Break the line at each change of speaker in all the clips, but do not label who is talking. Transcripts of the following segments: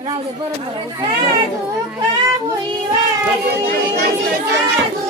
Bravo, bravo. Educa, Buiva, Educa, Educa.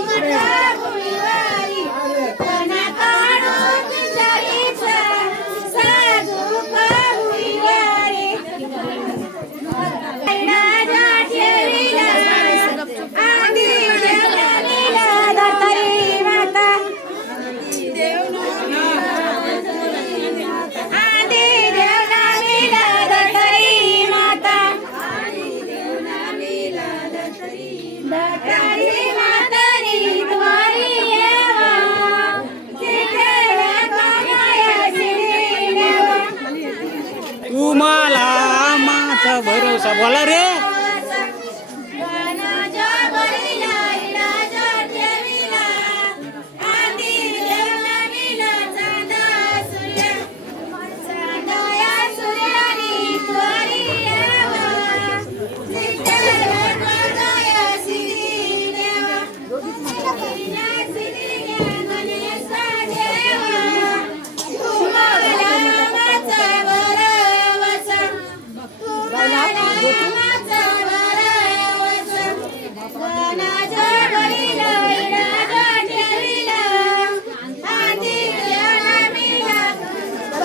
तुम्हाला माझा भरोसा बोला रे.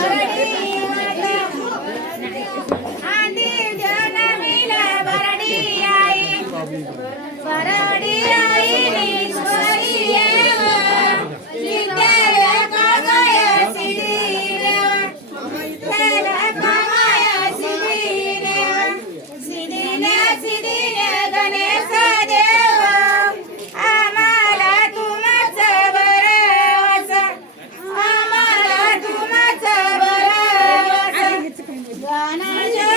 Parabéns! Yeah.